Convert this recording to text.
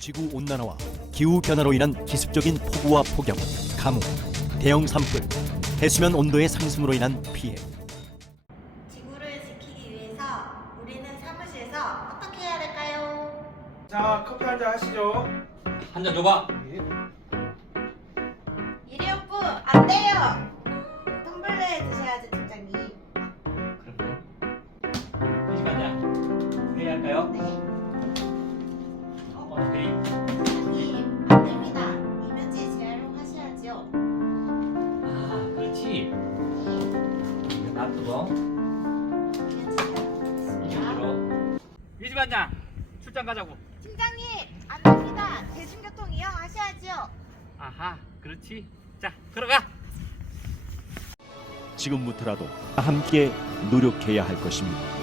지구 온난화와 기후 변화로 인한 기습적인 폭우와 폭염, 가뭄, 대형 산불, 해수면 온도의 상승으로 인한 피해. 지구를 지키기 위해서 우리는 사무실에서 어떻게 해야 될까요? 자, 커피 한잔 하시죠. 한 잔 줘봐. 일회용품 안 돼요. 텀블러에 드셔야지 팀장님. 그럼 20만 회의할까요? 네. 회의. 팀장님 안 됩니다. 이면지 재활용하셔야죠. 아, 그렇지. 네. 놔두고. 이면지 재활용하겠습니다. 이쪽으로. 20만 장 출장 가자고. 팀장님 안 됩니다. 대중교통 이용하셔야죠. 아하, 그렇지. 자, 들어가. 지금부터라도 함께 노력해야 할 것입니다.